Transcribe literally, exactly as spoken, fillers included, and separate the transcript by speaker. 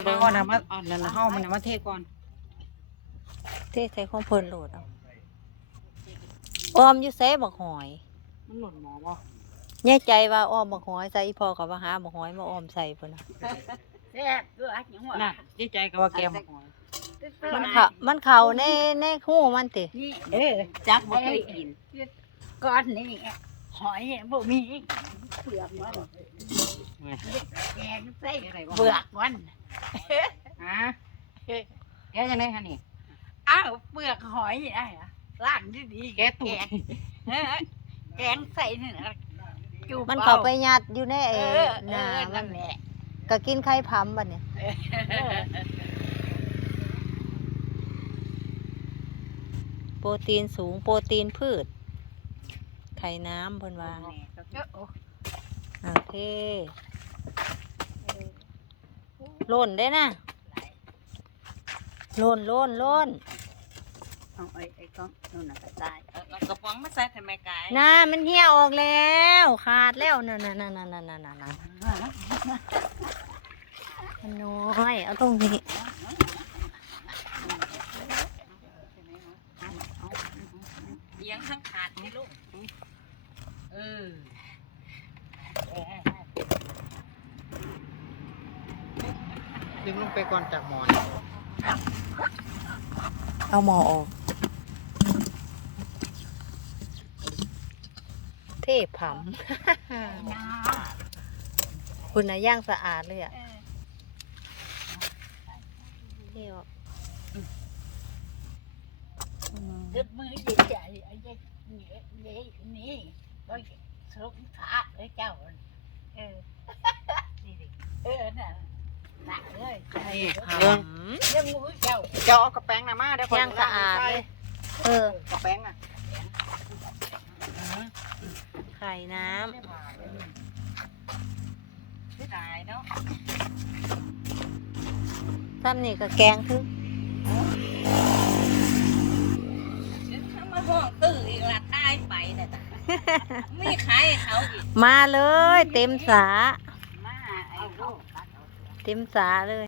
Speaker 1: เบิ่ง
Speaker 2: เอานะมาเอานั่นน่ะเฮามันน่ะมาเทก่อน
Speaker 1: เทใส่ของเพิ่นโหลดเอาออมอยู่ไสบักหอย
Speaker 2: มันหล่นหมอบ่
Speaker 1: แน่ใจว่าออมบักหอยใส่อีพ่อเขาว่าหาบักหอยมาออมใส่พุ่นน่ะ
Speaker 3: แซ่บด้วยอันยังว่า
Speaker 2: น่ะดีใจก็ว่าแกมาหอย
Speaker 1: มันเข้ามันเข้าในในหูมันติ
Speaker 3: นี่
Speaker 2: เอ้จักบ่เคยกิน
Speaker 3: ก้อนนี่หอยบ่มีเปลือกมันแกงใส่เปลือกมัน
Speaker 2: ฮะแกจังได๋ฮะนี่
Speaker 3: อ้าวเปลือกหอยได้อะล้างดีๆ
Speaker 2: แกตูด
Speaker 3: เออแกงใส่นี่นะจูบ
Speaker 1: มันเข้าไปยัดอยู่ใน
Speaker 3: เอ
Speaker 1: ไอ้
Speaker 3: อเอ
Speaker 1: หน้า
Speaker 3: อ
Speaker 1: มั
Speaker 3: นั่
Speaker 1: น
Speaker 3: นแหละ
Speaker 1: ก็กินไข่ผำบัดนี้โปรตีนสูงโปรตีนพืช ไข่น้ำเพิ่นว่าโอเคโล่นได้นะโล่นโล่นโล่น
Speaker 3: เอาไอ้ไอ้ก้องนู่นน่ะก็ตาย
Speaker 2: เอากระป๋องมาใส่ทำไมกาย
Speaker 1: น้ามันเหี่ยวออกแล้ว ขาดแล้วนั่นนั่นนั่นนั่นนั่นนั่นนั่นมันน้อย เอาตรงนี้
Speaker 2: เอียงข้างขาดนี่ลูกเออดึงลงไปก่อนจากหมอน
Speaker 1: เอาหมอออก เทผำ คุณนะย่างสะอาดเลยอ่ะเที่ยว
Speaker 3: ดึกมือใหญ่ๆไอ้เจ๊นี่นี่นี่ก็สงสารไอ้เจ้าเออนี่ดิเออน่ะหนักเลย
Speaker 2: นี่
Speaker 1: ผ
Speaker 2: เบิ่ง
Speaker 1: ำ
Speaker 3: เรื่องมือเจ้า
Speaker 2: เจ้าเอากระแป้งน่ะมาเดี๋ยว
Speaker 1: ย่างสะอาดเลย เออ
Speaker 2: กระแป้งน่ะ
Speaker 1: ไข่น้
Speaker 2: ไม่ตายเนาะ
Speaker 1: ำซ้ำนี่ก็แกงทึก
Speaker 2: ถ้ามาห้องตื้ออีกละตายไปน่ะจ้ะไม่ขายให้เขาอีก
Speaker 1: มาเลยเต็มสา
Speaker 3: มาไอ้ลูก
Speaker 1: เต็มสาเลย